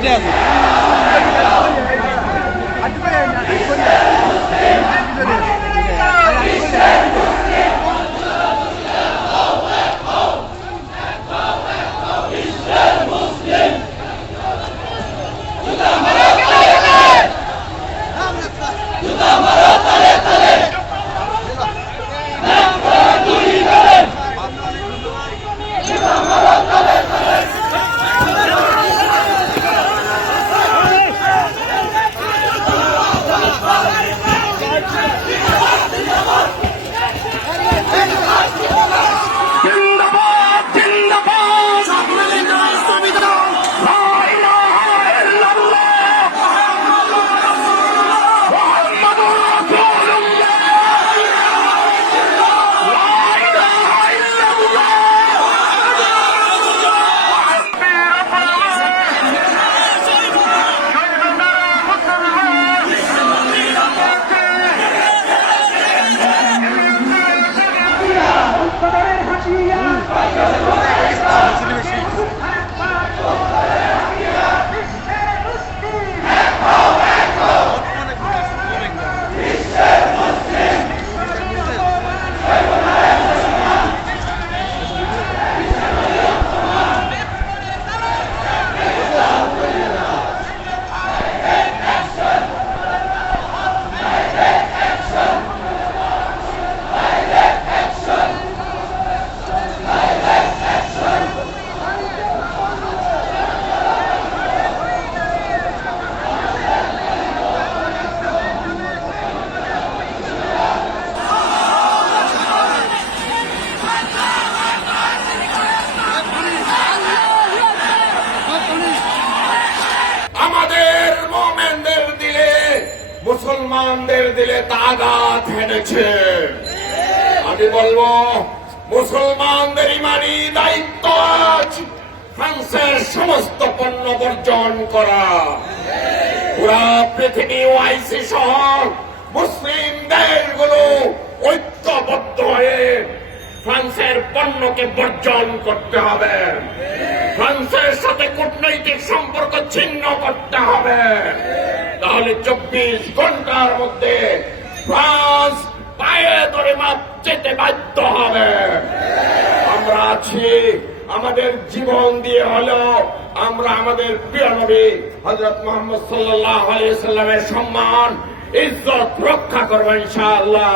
Obrigado. মুসলমানদের দিলে তাগাত হেনেছে আমি বলব, মুসলমানদের ইমানি দায়িত্ব ফ্রান্সের সমস্ত পণ্য বর্জন করা। পুরা পৃথিবী ওয়াইসি সহ মুসলিম দেশগুলো ঐক্যবদ্ধ হয়ে ফ্রান্সের পণ্যকে বর্জন করতে হবে। ফ্রান্সের সাথে কূটনৈতিক সম্পর্ক ছিন্ন করতে হবে। তাহলে চব্বিশ ঘণ্টার মধ্যে ফ্রান্স পায়ে ধরে মাপ যেতে বাধ্য হবে। আমরা আছি, আমাদের জীবন দিয়ে হলো আমরা আমাদের প্রিয় নবী হজরত মোহাম্মদ সাল্লাহ আলিয়া সাল্লামের সম্মান, ইজ্জত রক্ষা করব ইনশাআল্লাহ।